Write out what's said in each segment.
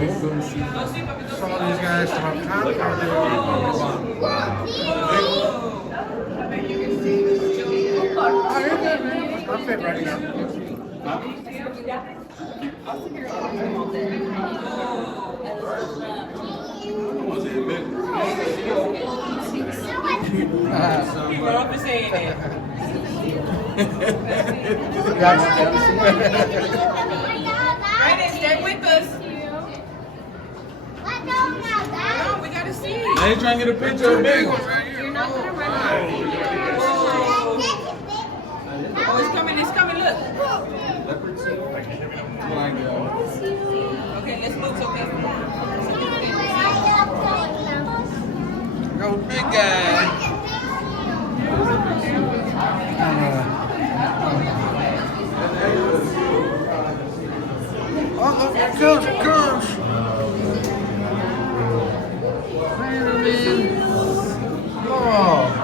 Some of these guys from up top are doing oh, you're good, man. I'll fit right now. Keep up and saying it. Right, stay with us. No, we gotta see. I ain't trying to get a picture of big ones right here. You're not gonna run. Oh, it's coming, look. Leopard seal? Like, Okay, let's move so fast. go big guy. Oh, look, it goes, it goes. Oh.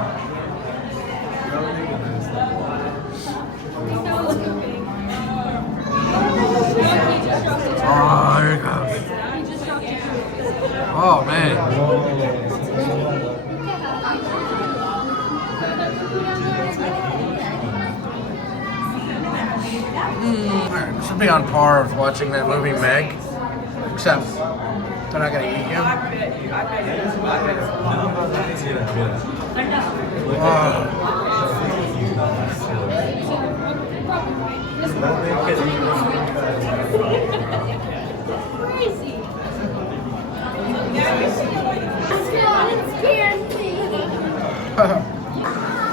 Oh, there it goes. Oh, man. This would be on par with watching that movie Meg, except they're not going to eat you.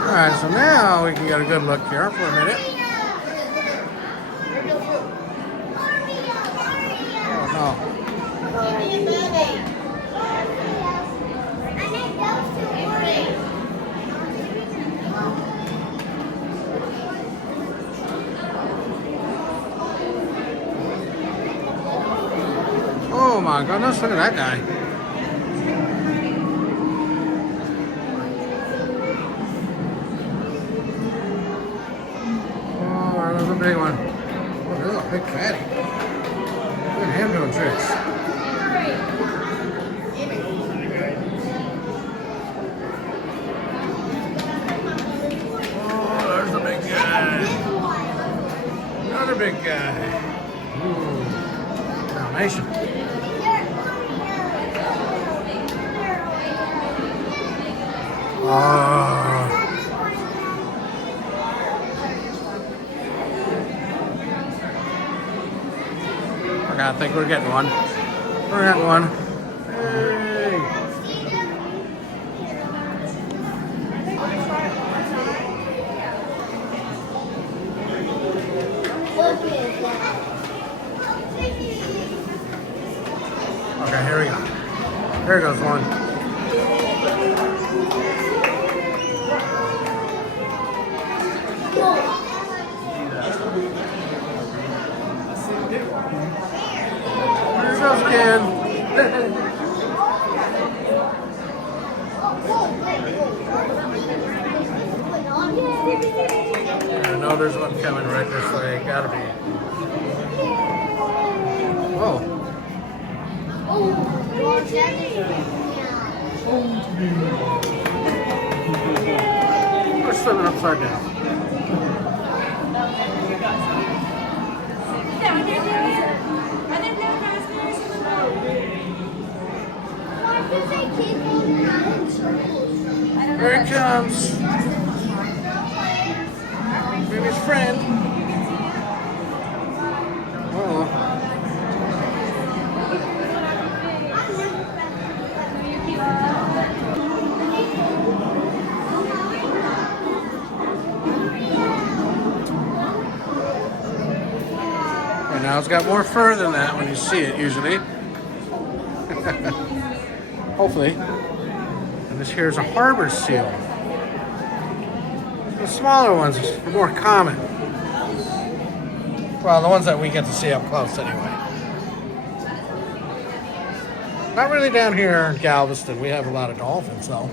Alright, so now we can get a good look here for a minute. Oh no. Oh my goodness, look at that guy. Oh, there's a big one. Oh, there's a big fatty. Look at him doing tricks. Oh, there's the big guy. Another big guy. Ooh. Dalmatian. Okay, I think we're getting one. We're getting one. Hey. Okay, here we go. Here goes one. Again. I know there's one coming right this way. Gotta be. Oh. We're swimming upside down. Here it comes. Baby's friend. Oh. And now it's got more fur than that when you see it usually. Hopefully. And this here is a harbor seal. The smaller ones are more common. Well, the ones that we get to see up close anyway. Not really down here in Galveston. We have a lot of dolphins though.